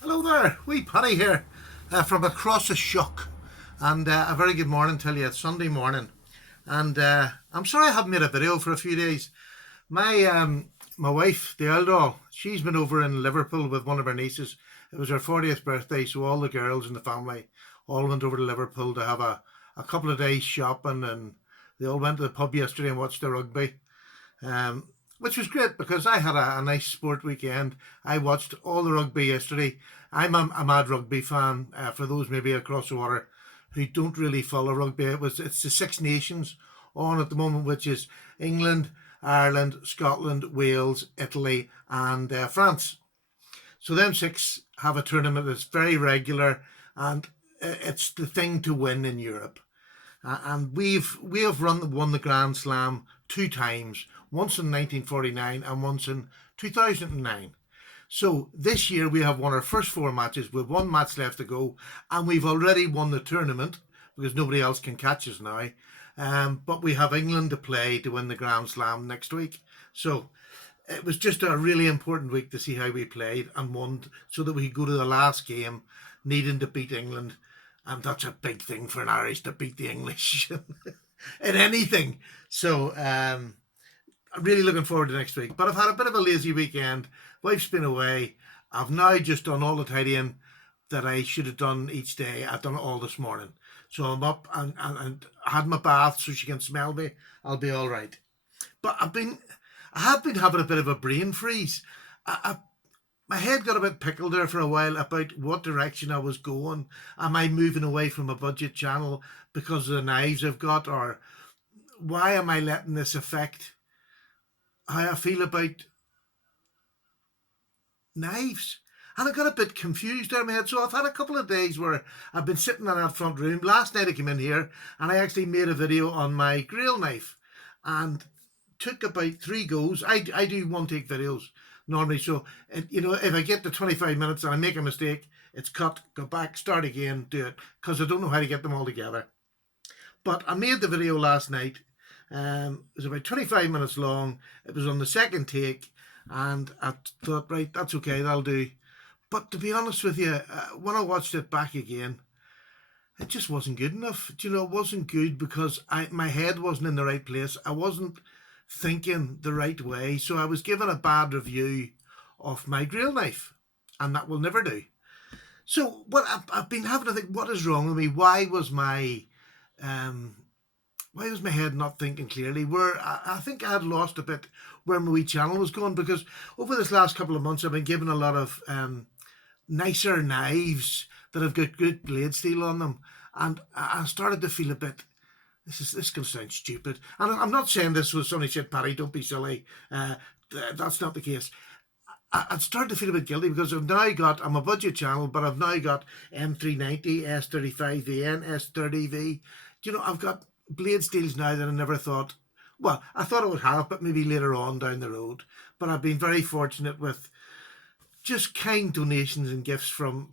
Hello there, wee Paddy here from across a shock, and a very good morning to you. It's Sunday morning, and I'm sorry I haven't made a video for a few days. My wife, the Eldol, she's been over in Liverpool with one of her nieces. It was her 40th birthday, so all the girls in the family all went over to Liverpool to have a couple of days shopping, and they all went to the pub yesterday and watched the rugby. Which was great because I had a nice sport weekend. I watched all the rugby yesterday. I'm a mad rugby fan. For those maybe across the water who don't really follow rugby, it's the Six Nations on at the moment, which is England, Ireland, Scotland, Wales, Italy, and France. So them six have a tournament that's very regular, and it's the thing to win in Europe. And we have won the Grand Slam two times, once in 1949 and once in 2009. So this year we have won our first four matches with one match left to go, and we've already won the tournament because nobody else can catch us now. But we have England to play to win the Grand Slam next week. So it was just a really important week to see how we played and won so that we could go to the last game needing to beat England. And that's a big thing for an Irish to beat the English in anything. So I'm really looking forward to next week. But I've had a bit of a lazy weekend. Wife's been away. I've now just done all the tidying that I should have done each day. I've done it all this morning. So I'm up and had my bath so she can smell me. I'll be all right. But I have been having a bit of a brain freeze. My head got a bit pickled there for a while about what direction I was going. Am I moving away from a budget channel because of the knives I've got, or why am I letting this affect how I feel about knives? And I got a bit confused there in my head. So I've had a couple of days where I've been sitting in that front room. Last night I came in here and I actually made a video on my grill knife and took about 3 goes. I do one take videos normally, so if I get to 25 minutes and I make a mistake, it's cut, go back, start again, do it, because I don't know how to get them all together. But I made the video last night. It was about 25 minutes long. It was on the second take, and I thought, right, that's okay, that'll do. But to be honest with you, when I watched it back again, it just wasn't good enough. It wasn't good because my head wasn't in the right place. I wasn't thinking the right way. So I was given a bad review of my grill knife, and that will never do. So what I've been having to think, what is wrong with me? Why was my head not thinking clearly? Where I think I had lost a bit where my wee channel was going, because over this last couple of months I've been given a lot of nicer knives that have got good blade steel on them, and I started to feel a bit, this can sound stupid, and I'm not saying this was somebody said, Paddy, don't be silly. That's not the case. I'd started to feel a bit guilty because I'm a budget channel, but I've now got M390, S35VN, S30V. I've got blade steels now that I never thought, well, I thought I would have, but maybe later on down the road. But I've been very fortunate with just kind donations and gifts from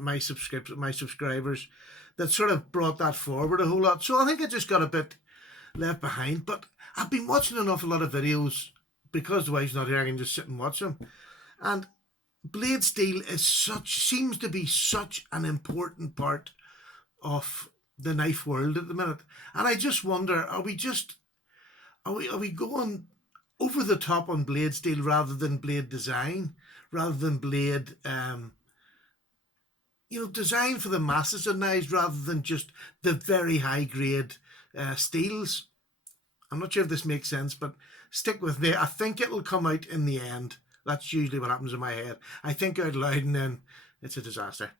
my subscribers that sort of brought that forward a whole lot. So I think I just got a bit left behind. But I've been watching an awful lot of videos because the wife's not here. I can just sit and watch them. And blade steel seems to be such an important part of the knife world at the minute. And I just wonder, are we going over the top on blade steel rather than blade design, rather than blade design for the masses of knives rather than just the very high grade steels? I'm not sure if this makes sense, but stick with me. I think it'll come out in the end. That's usually what happens in my head. I think out loud and then it's a disaster.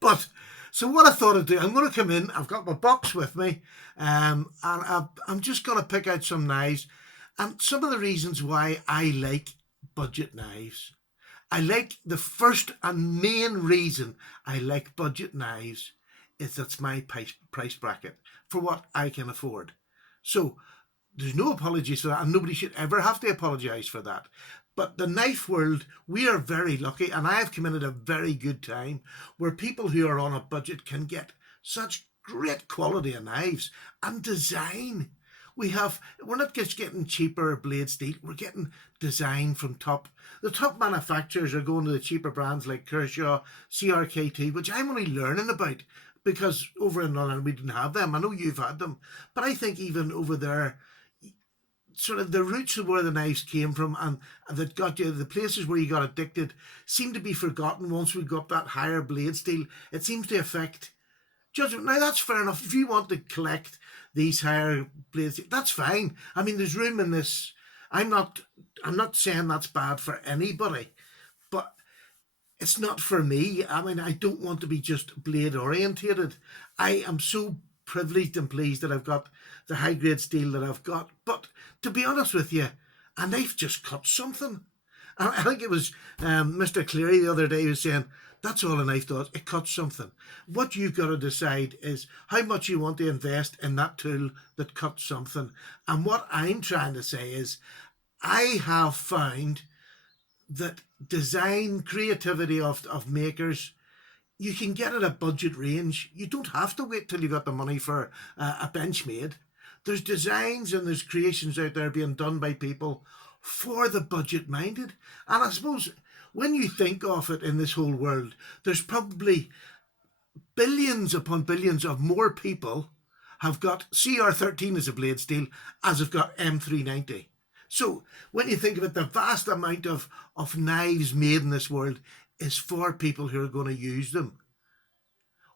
But so what I thought I'd do, I'm going to come in. I've got my box with me, and I'm just going to pick out some knives and some of the reasons why I like budget knives. I like the first and main reason I like budget knives is that's my price bracket for what I can afford. So there's no apologies for that, and nobody should ever have to apologise for that. But the knife world, we are very lucky, and I have come in at a very good time where people who are on a budget can get such great quality of knives and design. We're not just getting cheaper blade steel, we're getting design from top. The top manufacturers are going to the cheaper brands like Kershaw, CRKT, which I'm only learning about because over in London we didn't have them. I know you've had them, but I think even over there, sort of the roots of where the knives came from and that got you, the places where you got addicted, seem to be forgotten once we got that higher blade steel. It seems to affect judgment. Now that's fair enough. If you want to collect these higher blades, that's fine. I mean, there's room in this. I'm not saying that's bad for anybody, but it's not for me. I mean, I don't want to be just blade orientated. I am so privileged and pleased that I've got the high grade steel that I've got. But to be honest with you, a knife just cut something. I think it was Mr. Cleary the other day who was saying, that's all a knife does, it cuts something. What you've got to decide is how much you want to invest in that tool that cuts something. And what I'm trying to say is, I have found that design, creativity of makers, you can get at a budget range. You don't have to wait till you got the money for a Benchmade. There's designs and there's creations out there being done by people for the budget minded. And I suppose when you think of it in this whole world, there's probably billions upon billions of more people have got CR13 as a blade steel as have got M390. So when you think of it, the vast amount of knives made in this world is for people who are going to use them.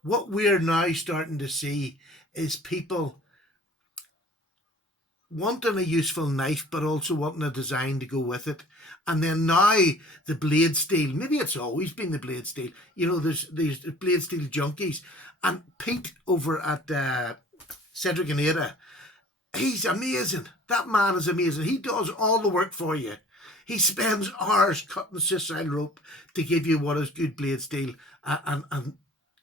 What we're now starting to see is people wanting a useful knife but also wanting a design to go with it. And then now the blade steel, maybe it's always been the blade steel, you know, there's blade steel junkies. And Pete over at Cedric and Ada, he's amazing. That man is amazing. He does all the work for you. He spends hours cutting sisal rope to give you what is good blade steel and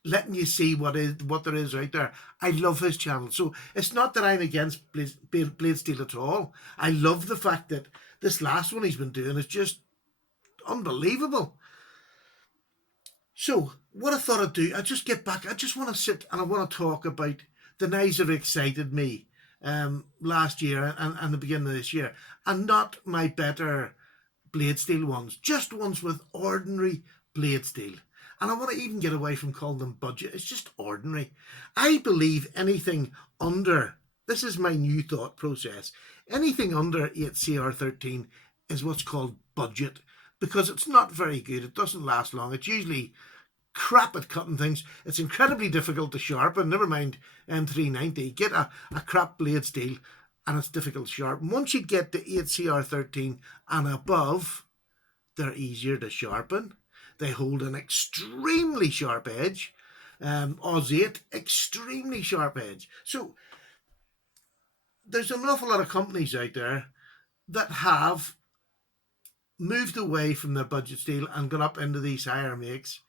letting you see what there is out there. I love his channel. So it's not that I'm against blade steel at all. I love the fact that this last one he's been doing is just unbelievable. So what I thought I'd do, I just get back. I just want to sit and I want to talk about the knives that excited me last year and the beginning of this year, and not my better blade steel ones, just ones with ordinary blade steel. And I want to even get away from calling them budget. It's just ordinary. I believe anything under, this is my new thought process, anything under 8CR13 is what's called budget, because it's not very good. It doesn't last long. It's usually crap at cutting things. It's incredibly difficult to sharpen. Never mind M390. Get a crap blade steel and it's difficult to sharpen. Once you get to 8CR13 and above, they're easier to sharpen. They hold an extremely sharp edge. Oz 8, extremely sharp edge. So there's an awful lot of companies out there that have moved away from their budget steel and gone up into these higher makes.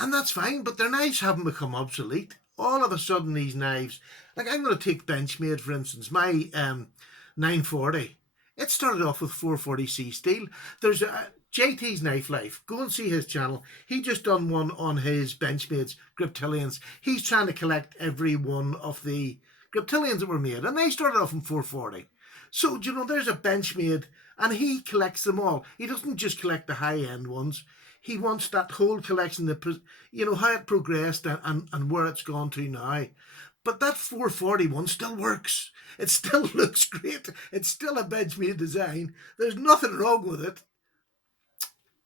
And that's fine, but their knives haven't become obsolete. All of a sudden these knives, like I'm going to take Benchmade for instance, my 940. It started off with 440C steel. There's JT's Knife Life. Go and see his channel. He just done one on his Benchmade's Griptilians. He's trying to collect every one of the Griptilians that were made, and they started off in 440. So, you know, there's a Benchmade, and he collects them all. He doesn't just collect the high-end ones. He wants that whole collection, you know, how it progressed and where it's gone to now. But that 440 one still works. It still looks great. It's still a Benchmade design. There's nothing wrong with it.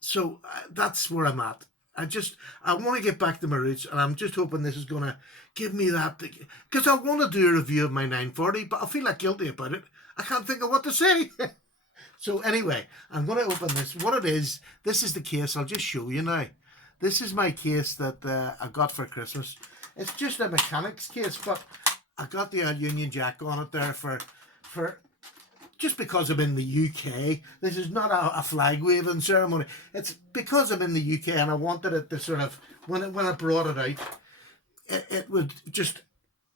So that's where I'm at. I want to get back to my roots, and I'm just hoping this is going to give me that, because I want to do a review of my 940, but I feel like guilty about it. I can't think of what to say. So anyway, I'm going to open this. What it is, this is the case. I'll just show you now. This is my case that I got for Christmas. It's just a mechanic's case, but I got the Union Jack on it there for just because I'm in the UK. This is not a flag waving ceremony. It's because I'm in the UK and I wanted it to sort of, when I brought it out, it would just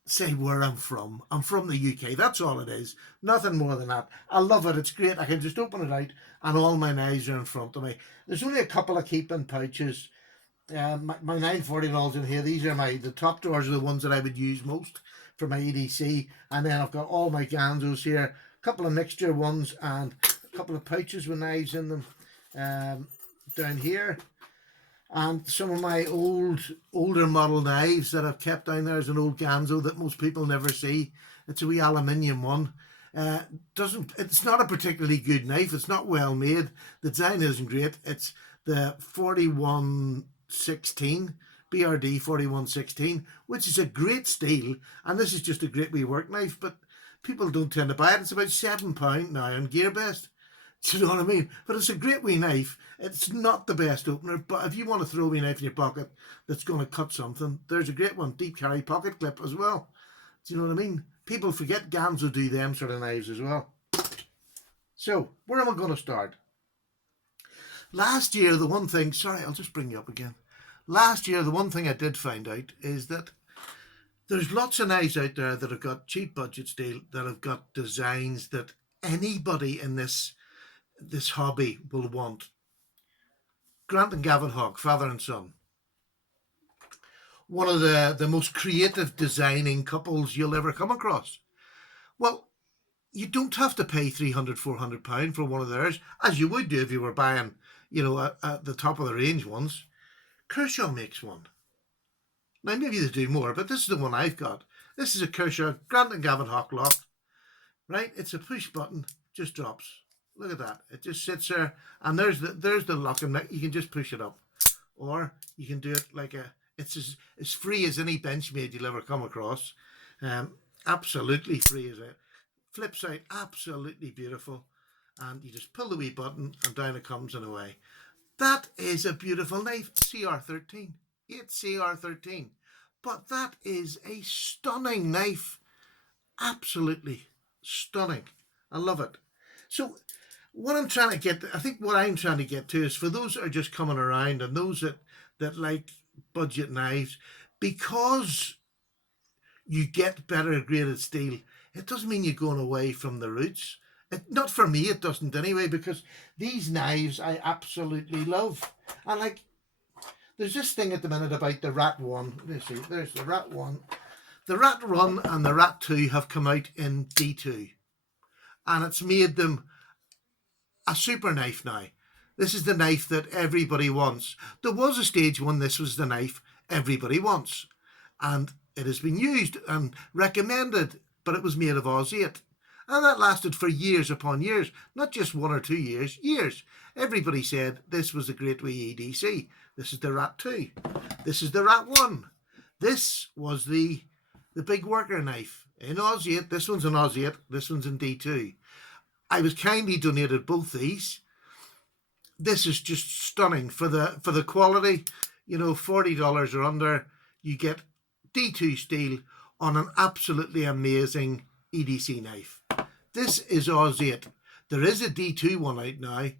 say where I'm from. I'm from the UK. That's all it is. Nothing more than that. I love it. It's great. I can just open it out and all my knives are in front of me. There's only a couple of keeping pouches. My 940 rolls in here. These are the top drawers are the ones that I would use most for my EDC. And then I've got all my Ganzos here, a couple of mixture ones and a couple of pouches with knives in them down here. And some of my older model knives that I've kept down there is an old Ganzo that most people never see. It's a wee aluminium one. It's not a particularly good knife. It's not well made. The design isn't great. It's the 4116 BRD 4116, which is a great steel, and this is just a great wee work knife, but people don't tend to buy it. It's about £7 now on GearBest. Do you know what I mean? But it's a great wee knife. It's not the best opener, but if you want to throw a wee knife in your pocket that's going to cut something, there's a great one. Deep carry pocket clip as well. Do you know what I mean? People forget Gans will do them sort of knives as well. So, where am I going to start? Last year, the one thing... Sorry, I'll just bring you up again. Last year, the one thing I did find out is that there's lots of knives out there that have got cheap budget steel, that have got designs that anybody in this hobby will want. Grant and Gavin Hogg, father and son. One of the most creative designing couples you'll ever come across. Well, you don't have to pay £300, £400 for one of theirs, as you would do if you were buying, at the top of the range ones. Kershaw makes one. Now, maybe they do more, but this is the one I've got. This is a Kershaw Grant and Gavin Hogg lock, right? It's a push button, just drops. Look at that. It just sits there, and there's the lock, and you can just push it up. Or you can do it like it's as free as any Benchmade you'll ever come across. Absolutely free as it. Flips out, absolutely beautiful. And you just pull the wee button, and down it comes and away. That is a beautiful knife. CR13. It's CR13. But that is a stunning knife. Absolutely stunning. I love it. So what I'm trying to get, I think what I'm trying to get to is for those that are just coming around and those that like budget knives, because you get better graded steel, it doesn't mean you're going away from the roots. Not for me, it doesn't anyway, because these knives I absolutely love. And there's this thing at the minute about the Rat 1. Let's see, there's the Rat 1. The Rat 1 and the Rat 2 have come out in D2. And it's made them a super knife now. This is the knife that everybody wants. There was a stage when this was the knife everybody wants. And it has been used and recommended, but it was made of Oz 8. And that lasted for years upon years. Not just 1 or 2 years, years. Everybody said this was a great wee EDC. This is the Rat 2. This is the Rat 1. This was the big worker knife in Oz 8. This one's in Oz 8. This one's in D2. I was kindly donated both these. This is just stunning for the quality. $40 or under, you get D2 steel on an absolutely amazing EDC knife. This is Oz 8. There is a D2 one out now,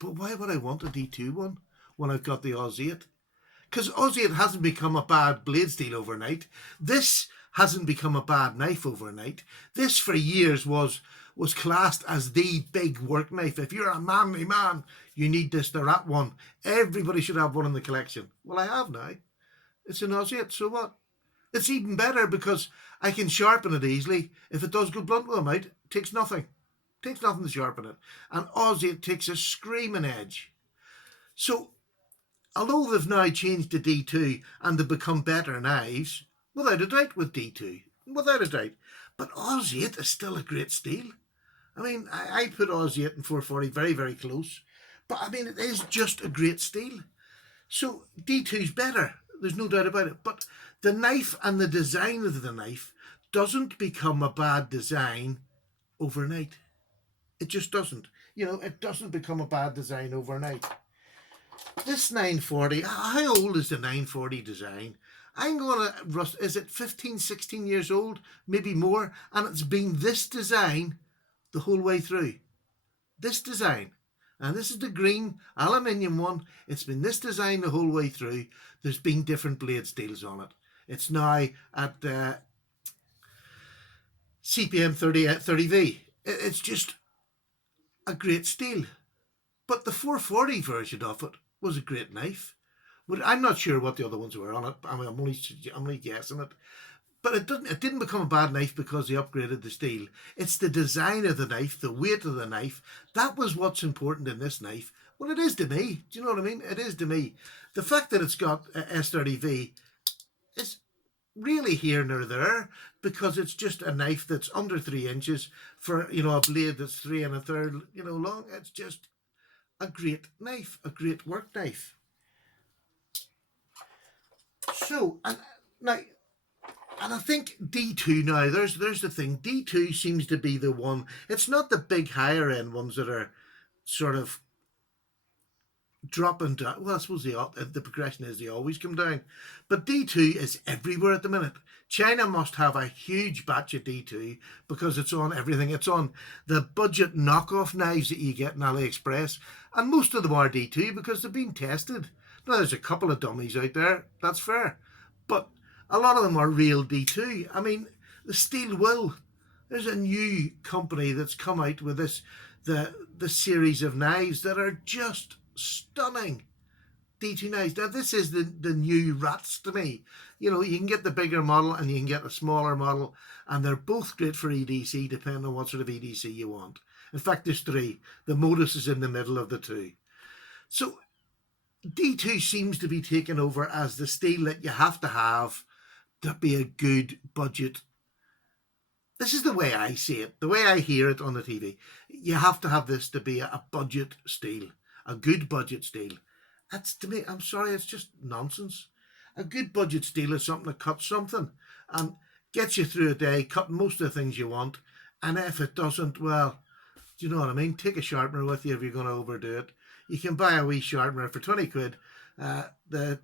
but why would I want a D2 one when I've got the Oz 8? Because Oz 8 hasn't become a bad blade steel overnight. This hasn't become a bad knife overnight. This for years was classed as the big work knife. If you're a manly man, you need this, the Rat 1. Everybody should have one in the collection. Well, I have now. It's an Oz 8, so what? It's even better because I can sharpen it easily. If it does go blunt with a mount, it takes nothing. It takes nothing to sharpen it. And Oz 8 takes a screaming edge. So, although they've now changed to D2 and they've become better knives, without a doubt with D2, without a doubt. But Oz 8 is still a great steel. I mean, I put Oz 8 and 440 very, very close. But I mean, it is just a great steel. So D2's better. There's no doubt about it. But the knife and the design of the knife doesn't become a bad design overnight. It just doesn't. It doesn't become a bad design overnight. This 940, how old is the 940 design? I'm going to, is it 15, 16 years old? Maybe more. And it's been this design the whole way through. This design. And this is the green aluminium one. It's been this design the whole way through. There's been different blade steels on it. It's now at CPM 30V. It's just a great steel. But the 440 version of it was a great knife. But I'm not sure what the other ones were on it. I'm only guessing it. But it didn't become a bad knife because they upgraded the steel. It's the design of the knife, the weight of the knife. That was what's important in this knife. Well, it is to me. Do you know what I mean? It is to me. The fact that it's got a S30V is really here nor there, because it's just a knife that's under 3 inches for, a blade that's 3 1/3, long. It's just a great knife, a great work knife. So, now, and I think D2 now, there's the thing. D2 seems to be the one. It's not the big higher end ones that are sort of dropping down. Well, I suppose the progression is they always come down. But D2 is everywhere at the minute. China must have a huge batch of D2 because it's on everything. It's on the budget knockoff knives that you get in AliExpress. And most of them are D2 because they've been tested. Now, there's a couple of dummies out there. That's fair. But a lot of them are real D2. I mean, the steel will. There's a new company that's come out with the series of knives that are just stunning. D2 knives. Now, this is the new rats to me. You can get the bigger model and you can get the smaller model, and they're both great for EDC depending on what sort of EDC you want. In fact, there's three. The Modus is in the middle of the two. So D2 seems to be taken over as the steel that you have to be a good budget. This is the way I see it, the way I hear it on the TV. You have to have this to be a budget steel, a good budget steel. That's, to me, I'm sorry, it's just nonsense. A good budget steel is something that cuts something and gets you through a day, cutting most of the things you want. And if it doesn't, well, do you know what I mean? Take a sharpener with you if you're going to overdo it. You can buy a wee sharpener for 20 quid. The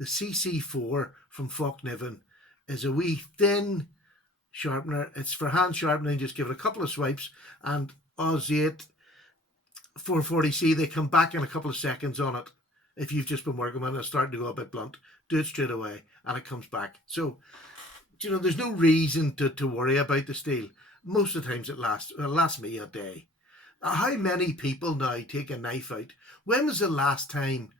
CC4 from Fockniven is a wee thin sharpener. It's for hand sharpening. Just give it a couple of swipes, and Dozier 440C, they come back in a couple of seconds on it. If you've just been working on it, it's starting to go a bit blunt, do it straight away and it comes back. So, there's no reason to worry about the steel. Most of the times it lasts me a day. How many people now take a knife out? When was the last time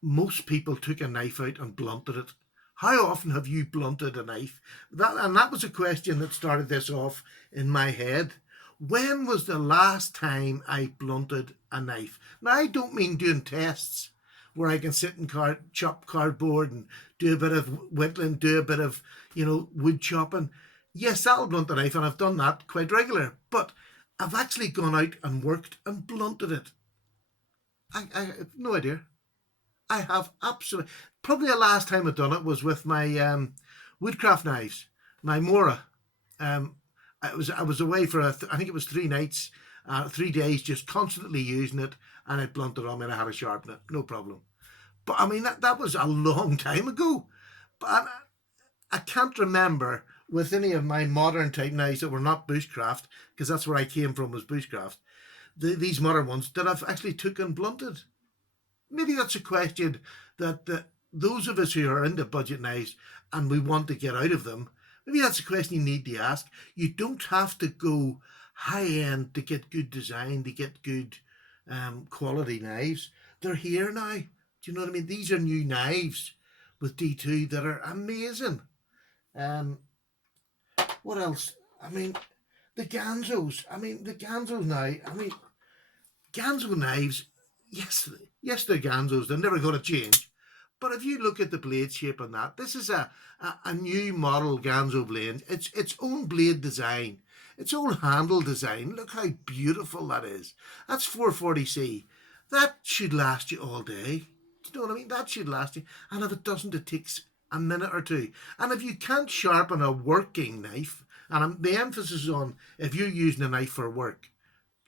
most people took a knife out and blunted it? How often have you blunted a knife? That was a question that started this off in my head. When was the last time I blunted a knife? Now, I don't mean doing tests where I can sit and chop cardboard and do a bit of whittling, do a bit of, wood chopping. Yes, that'll blunt the knife, and I've done that quite regular. But I've actually gone out and worked and blunted it. I have no idea. I have absolutely. Probably the last time I've done it was with my woodcraft knives, my Mora. I was away for I think it was 3 nights, 3 days, just constantly using it, and it blunted on me and I had to sharpen it, no problem. But I mean, that was a long time ago. But I can't remember with any of my modern type knives that were not bushcraft, because that's where I came from, was bushcraft. These modern ones that I've actually took and blunted. Maybe that's a question that those of us who are into budget knives and we want to get out of them, maybe that's a question you need to ask. You don't have to go high end to get good design, to get good quality knives. They're here now. Do you know what I mean? These are new knives with D2 that are amazing. What else? I mean, the Ganzos. The Ganzos now. Ganzo knives, yes, they're Ganzos. They're never going to change. But if you look at the blade shape on that, this is a new model Ganzo blade. It's its own blade design, its own handle design. Look how beautiful that is. That's 440C. That should last you all day. Do you know what I mean? That should last you. And if it doesn't, it takes a minute or two. And if you can't sharpen a working knife, and the emphasis is on if you're using a knife for work,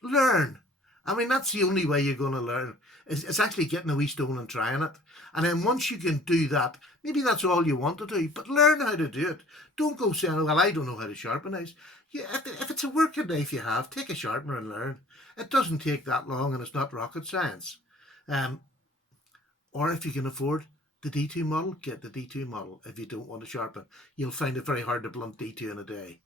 learn. That's the only way you're going to learn. It's actually getting a wee stone and trying it. And then once you can do that, maybe that's all you want to do, but learn how to do it. Don't go saying, well, I don't know how to sharpen knives. If it's a working knife you have, take a sharpener and learn. It doesn't take that long, and it's not rocket science. Or if you can afford the D2 model, get the D2 model. If you don't want to sharpen, you'll find it very hard to blunt D2 in a day.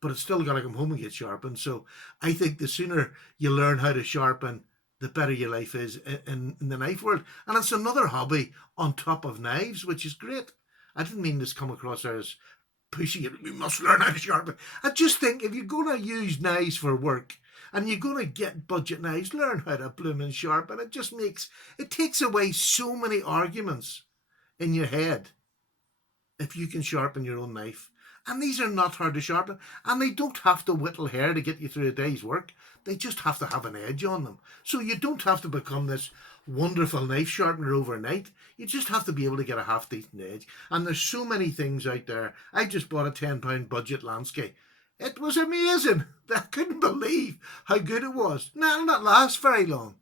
But it's still got to come home and get sharpened. So I think the sooner you learn how to sharpen, the better your life is in the knife world. And it's another hobby on top of knives, which is great. I didn't mean this come across there as pushing it. We must learn how to sharpen. I just think if you're going to use knives for work and you're going to get budget knives, learn how to blooming sharpen. It takes away so many arguments in your head if you can sharpen your own knife. And these are not hard to sharpen. And they don't have to whittle hair to get you through a day's work. They just have to have an edge on them. So you don't have to become this wonderful knife sharpener overnight. You just have to be able to get a half decent edge. And there's so many things out there. I just bought a £10 budget Lansky. It was amazing. I couldn't believe how good it was. Now, it'll not last very long.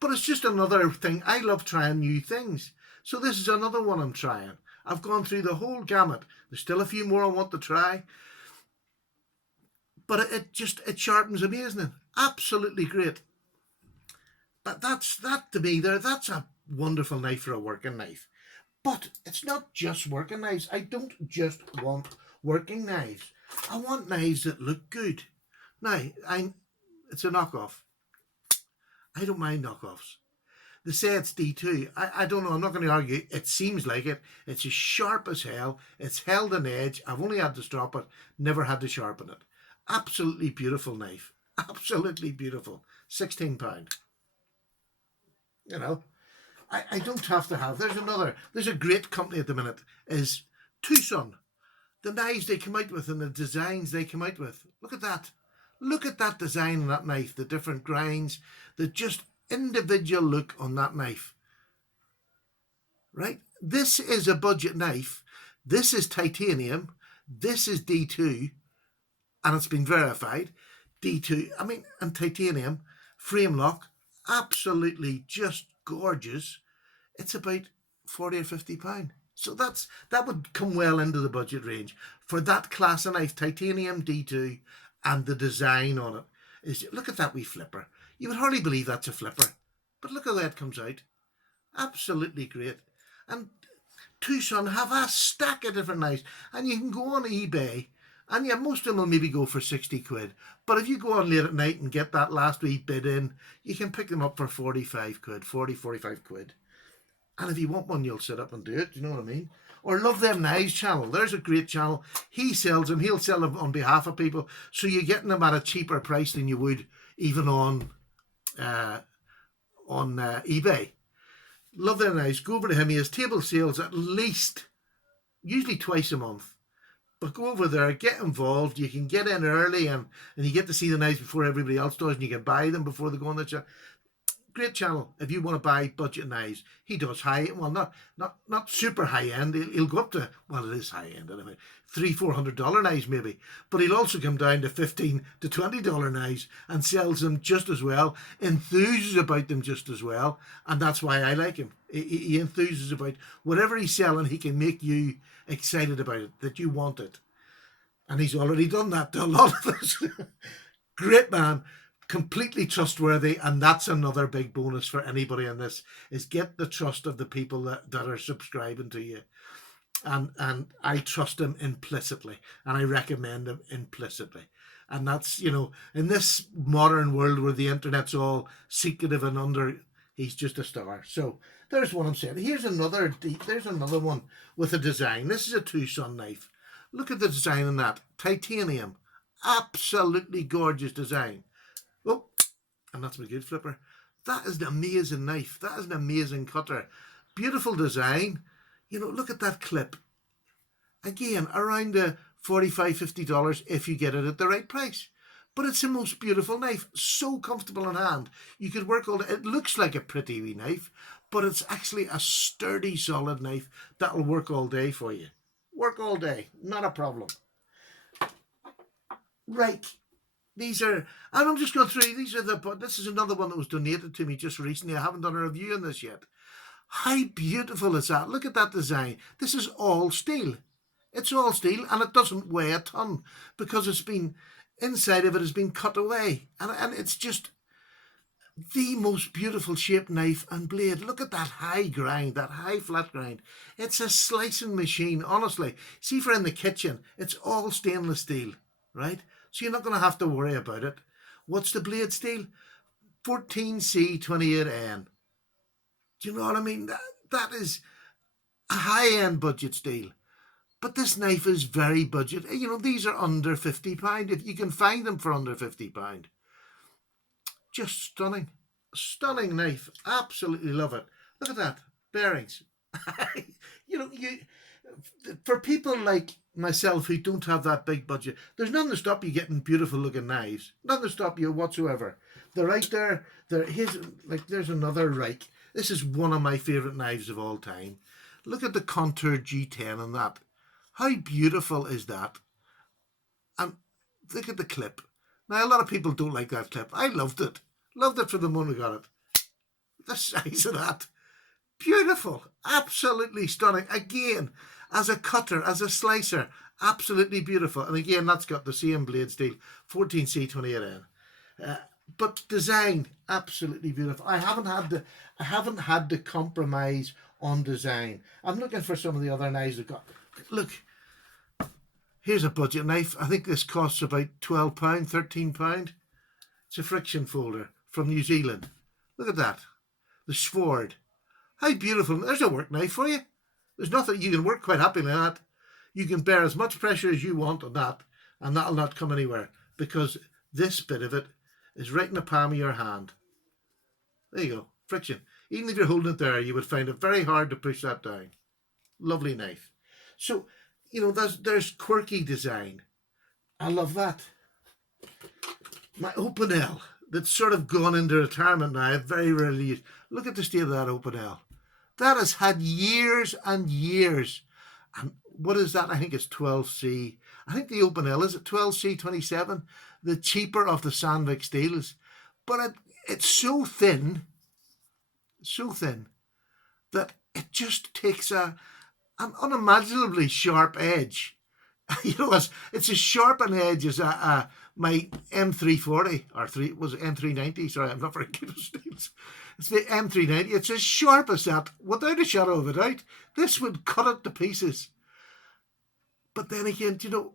But it's just another thing. I love trying new things. So this is another one I'm trying. I've gone through the whole gamut. There's still a few more I want to try. But it sharpens amazing. Absolutely great. But that to me there, that's a wonderful knife for a working knife. But it's not just working knives. I don't just want working knives. I want knives that look good. Now, it's a knockoff. I don't mind knockoffs. They say it's D2. I don't know. I'm not going to argue. It seems like it. It's as sharp as hell. It's held an edge. I've only had to strop it. Never had to sharpen it. Absolutely beautiful knife. Absolutely beautiful. £16. You know, I don't have to have. There's a great company at the minute, is Tucson. The knives they come out with and the designs they come out with. Look at that. Look at that design on that knife. The different grinds. The just individual look on that knife. Right? This is a budget knife. This is titanium. This is D2. And it's been verified. D2, and titanium. Frame lock. Absolutely just gorgeous. It's about £40 or £50. So that would come well into the budget range. For that class of knife, titanium D2 and the design on it. Look at that wee flipper. You would hardly believe that's a flipper. But look how that comes out. Absolutely great. And Tucson have a stack of different knives. And you can go on eBay. And yeah, most of them will maybe go for 60 quid. But if you go on late at night and get that last wee bid in, you can pick them up for 45 quid, 45 quid. And if you want one, you'll sit up and do it. Do you know what I mean? Or Love Them Knives channel. There's a great channel. He sells them. He'll sell them on behalf of people. So you're getting them at a cheaper price than you would even on eBay. Love Them Knives. Go over to him. He has table sales at least, usually twice a month. But go over there, get involved. You can get in early and you get to see the knives before everybody else does, and you can buy them before they go on the channel. Great channel if you want to buy budget knives. He does not super high end. He'll go up to, well, it is high end anyway, $300-400 knives maybe. But he'll also come down to $15 to $20 knives and sells them just as well, enthuses about them just as well, and that's why I like him. He enthuses about whatever he's selling. He can make you excited about it, that you want it, and he's already done that to a lot of us. Great man. Completely trustworthy, and that's another big bonus for anybody in this, is get the trust of the people that are subscribing to you, and I trust them implicitly, and I recommend them implicitly. And that's, in this modern world where the internet's all secretive and under, he's just a star. So there's what I'm saying. There's another one with a design. This is a Tucson knife. Look at the design on that. Titanium. Absolutely gorgeous design. Oh, and that's my good flipper. That is an amazing knife. That is an amazing cutter. Beautiful design. Look at that clip. Again, around the $45-50 if you get it at the right price. But it's the most beautiful knife. So comfortable in hand. You could work all day. It looks like a pretty wee knife, but it's actually a sturdy, solid knife that'll work all day for you. Work all day. Not a problem. Right. These are, and I'm just going through, this is another one that was donated to me just recently. I haven't done a review on this yet. How beautiful is that? Look at that design. This is all steel. It's all steel, and it doesn't weigh a ton because inside of it has been cut away. And it's just the most beautiful shaped knife and blade. Look at that high grind, that high flat grind. It's a slicing machine, honestly. See, for in the kitchen, it's all stainless steel, right? So you're not going to have to worry about it. What's the blade steel? 14C28N. Do you know what I mean? That is a high-end budget steel. But this knife is very budget. You know, these are under £50. If you can find them for under £50. Just stunning. Stunning knife. Absolutely love it. Look at that. Bearings. You know, for people like myself who don't have that big budget, there's nothing to stop you getting beautiful looking knives. Nothing to stop you whatsoever. They're right there. There's another Reich. This is one of my favourite knives of all time. Look at the Contour G10 on that. How beautiful is that? And look at the clip. Now, a lot of people don't like that clip. I loved it. Loved it from the moment I got it. The size of that. Beautiful. Absolutely stunning. Again, as a cutter, as a slicer, absolutely beautiful. And again, that's got the same blade steel, 14C28N. But design, absolutely beautiful. I haven't had to compromise on design. I'm looking for some of the other knives I've got. Look, here's a budget knife. I think this costs about £12, £13. It's a friction folder from New Zealand. Look at that. The sword. How beautiful. There's a work knife for you. There's nothing. You can work quite happily on that. You can bear as much pressure as you want on that, and that'll not come anywhere, because this bit of it is right in the palm of your hand. There you go. Friction. Even if you're holding it there, you would find it very hard to push that down. Lovely knife. So, you know, there's quirky design. I love that. My Open L, that's sort of gone into retirement now. I very rarely use. Look at the state of that Open L. That has had years and years. And what is that? I think it's 12C. I think the Open L is at 12C27, the cheaper of the Sandvik steels. But it's so thin that it just takes an unimaginably sharp edge. You know, it's as sharp an edge as my M340, or was it M390? Sorry, I'm not very good at steels. It's the M390. It's as sharp as that, without a shadow of a doubt. This would cut it to pieces. But then again, you know,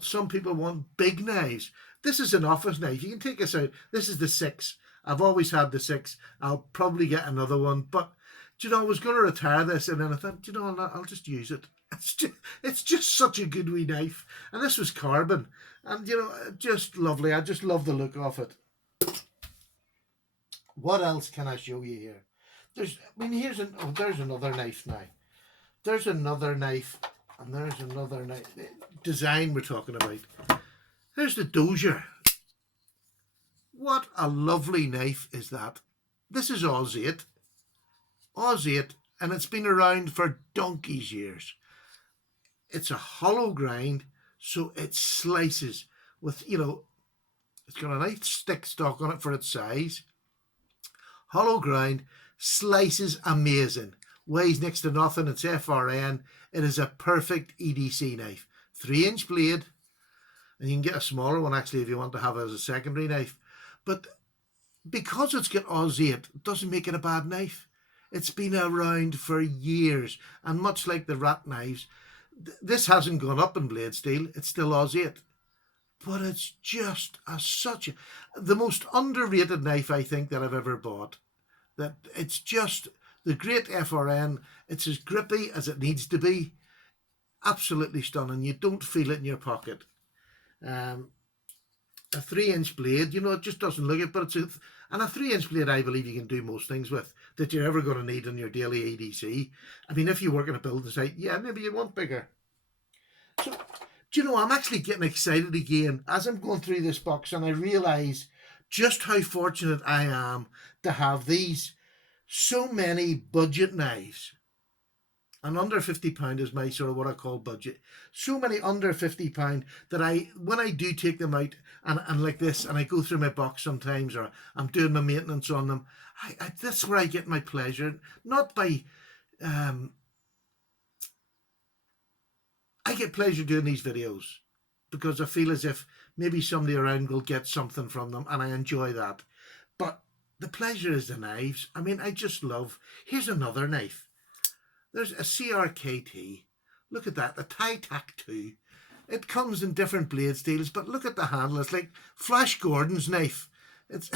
some people want big knives. This is an office knife. You can take this out. This is the 6. I've always had the 6. I'll probably get another one. But, you know, I was going to retire this, and then I thought, you know, I'll just use it. It's just such a good wee knife. And this was carbon. And, you know, just lovely. I just love the look of it. What else can I show you here? There's another knife now. There's another knife. And there's another knife. Design we're talking about. There's the Dozier. What a lovely knife is that. This is Oz 8. Oz 8. And it's been around for donkey's years. It's a hollow grind, so it slices with, you know, it's got a nice stick stock on it for its size. Hollow grind, slices amazing. Weighs next to nothing. It's FRN. It is a perfect EDC knife. 3-inch blade. And you can get a smaller one actually if you want to have it as a secondary knife. But because it's got Oz 8, it doesn't make it a bad knife. It's been around for years. And much like the rat knives, this hasn't gone up in blade steel. It's still Oz 8. But it's just the most underrated knife I think that I've ever bought. That it's just the great FRN. It's as grippy as it needs to be. Absolutely stunning. You don't feel it in your pocket. A 3-inch blade, you know, it just doesn't look it, but and a 3-inch blade I believe you can do most things with that you're ever going to need on your daily EDC. I mean, if you work in a building site, yeah, maybe you want bigger. So, do you know, I'm actually getting excited again as I'm going through this box, and I realise just how fortunate I am to have so many budget knives. And under £50 is my sort of what I call budget. So many under £50 that when I do take them out and like this, and I go through my box sometimes, or I'm doing my maintenance on them, that's where I get my pleasure. Not by, I get pleasure doing these videos because I feel as if maybe somebody around will get something from them, and I enjoy that. But the pleasure is the knives. I mean, I just love, here's another knife. There's a CRKT. Look at that, the Tie-Tac 2. It comes in different blade steels, but look at the handle. It's like Flash Gordon's knife. It's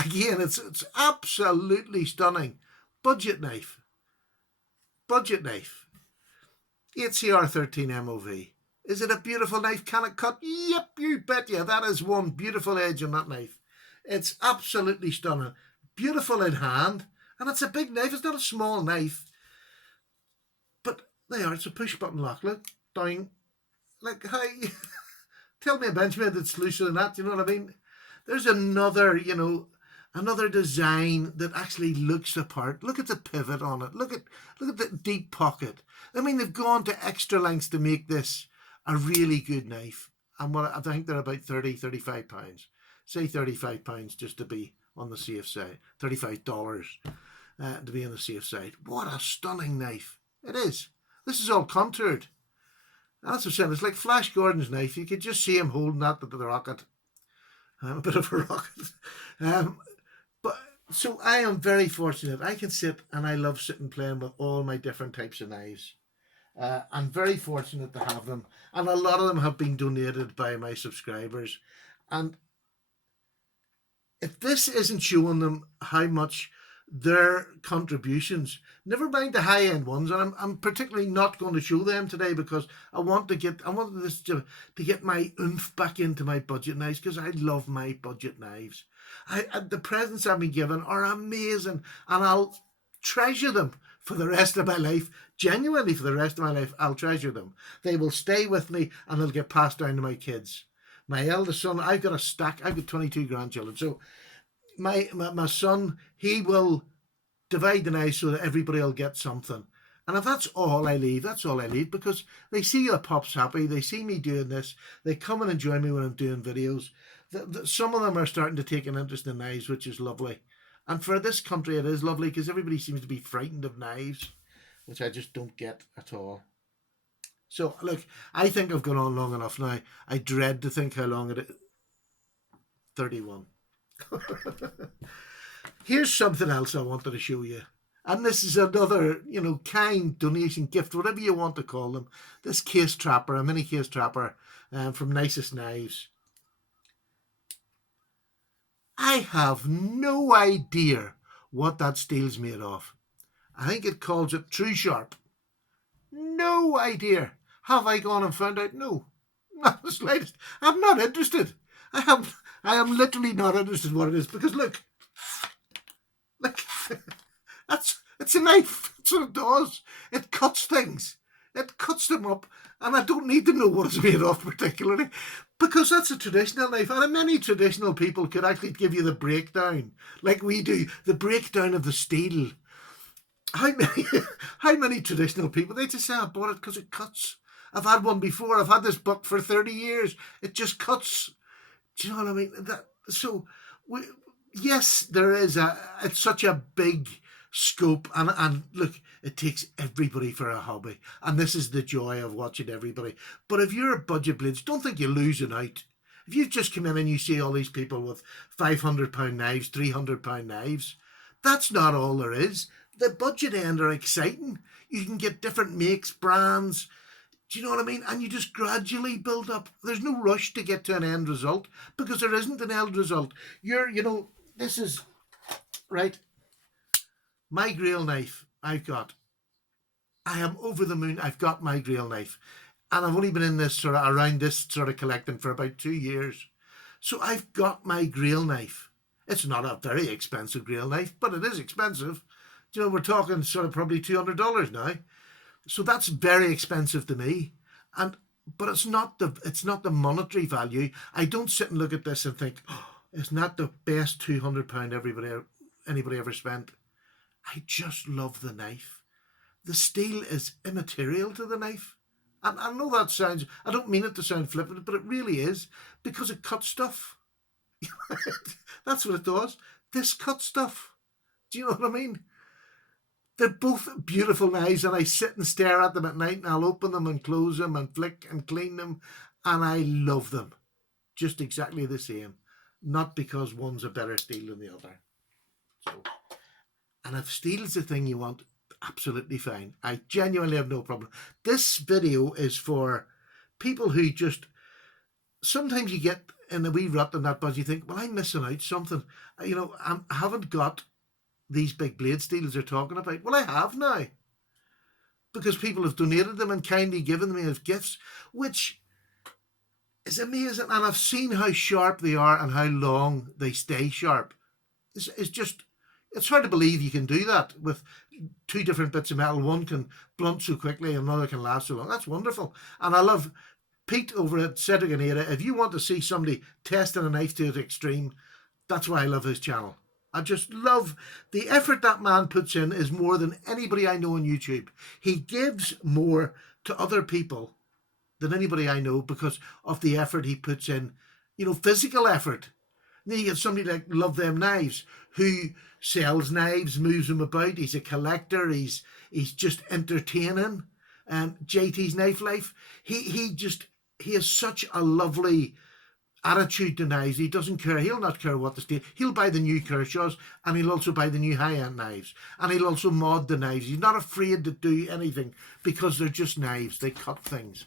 absolutely stunning. Budget knife. Budget knife. HCR13 MOV. Is it a beautiful knife? Can it cut? Yep, you bet you. That is one beautiful edge on that knife. It's absolutely stunning. Beautiful in hand. And it's a big knife. It's not a small knife. But there, it's a push button lock. Look, doing. Like, how? Tell me a Benchmade that's looser than that. You know what I mean? There's another, another design that actually looks the part. Look at the pivot on it. Look at the deep pocket. I mean, they've gone to extra lengths to make this a really good knife. And I think they're about 30, 35 pounds. Say 35 pounds just to be on the safe side. $35 to be on the safe side. What a stunning knife. It is. This is all contoured. And that's what I'm saying. It's like Flash Gordon's knife. You could just see him holding that with the rocket. A bit of a rocket. But so I am very fortunate. I can sit and I love sitting playing with all my different types of knives. I'm very fortunate to have them. And a lot of them have been donated by my subscribers. And if this isn't showing them how much their contributions, never mind the high-end ones, and I'm particularly not going to show them today because I want this to get my oomph back into my budget knives, because I love my budget knives. The presents I've been given are amazing, and I'll treasure them for the rest of my life. Genuinely, for the rest of my life, I'll treasure them. They will stay with me, and they'll get passed down to my kids. My eldest son, I've got a stack. I've got 22 grandchildren, so my son, he will divide the knives so that everybody will get something. And if that's all I leave, that's all I leave, because they see the Pop's happy. They see me doing this. They come and enjoy me when I'm doing videos. Some of them are starting to take an interest in knives, which is lovely. And for this country, it is lovely because everybody seems to be frightened of knives, which I just don't get at all. So, look, I think I've gone on long enough now. I dread to think how long it is. 31. Here's something else I wanted to show you. And this is another, kind donation gift, whatever you want to call them. This case trapper, a mini case trapper from Nicest Knives. I have no idea what that steel's made of. I think it calls it True Sharp. No idea. Have I gone and found out? No. Not the slightest. I'm not interested. I am literally not interested in what it is, because look, it's a knife. That's what it does. It cuts things. It cuts them up, and I don't need to know what it's made of particularly, because that's a traditional knife, and many traditional people could actually give you the breakdown, like we do, the breakdown of the steel. How many traditional people, they just say, I bought it because it cuts. I've had one before. I've had this book for 30 years. It just cuts. Do you know what I mean? Yes, there is it's such a big scope, and look, it takes everybody for a hobby, and this is the joy of watching everybody. But if you're a budget blades, don't think you're losing out. If you've just come in and you see all these people with £500 knives, £300 knives, that's not all there is. The budget end are exciting. You can get different makes, brands. Do you know what I mean? And you just gradually build up. There's no rush to get to an end result, because there isn't an end result. This is, right, my Grail knife I've got. I am over the moon. I've got my Grail knife. And I've only been in this around this collecting for about 2 years. So I've got my Grail knife. It's not a very expensive Grail knife, but it is expensive. We're talking probably $200 now. So that's very expensive to me. But it's not the monetary value. I don't sit and look at this and think, oh, it's not the best £200 anybody ever spent. I just love the knife. The steel is immaterial to the knife. And I know that sounds, I don't mean it to sound flippant, but it really is, because it cuts stuff. That's what it does. This cuts stuff. Do you know what I mean? They're both beautiful knives, and I sit and stare at them at night, and I'll open them and close them and flick and clean them, and I love them. Just exactly the same. Not because one's a better steel than the other. And if steel is the thing you want, absolutely fine. I genuinely have no problem. This video is for people who just, sometimes you get in a wee rut in that, but you think, well, I'm missing out something. I haven't got these big blade steels they're talking about. Well, I have now. because people have donated them and kindly given them as gifts, which is amazing. And I've seen how sharp they are and how long they stay sharp. It's just, it's hard to believe you can do that with two different bits of metal. One can blunt so quickly and another can last so long. That's wonderful. And I love Pete over at Cedric and Ada. If you want to see somebody testing a knife to its extreme, that's why I love his channel. I just love the effort that man puts in is more than anybody I know on YouTube. He gives more to other people than anybody I know because of the effort he puts in, you know, physical effort. Then you get somebody like Love Them Knives who sells knives, moves them about. He's a collector. He's just entertaining. JT's Knife Life. He has such a lovely attitude to knives. He doesn't care. He'll not care what the state. He'll buy the new Kershaws and he'll also buy the new high-end knives. And he'll also mod the knives. He's not afraid to do anything because they're just knives. They cut things.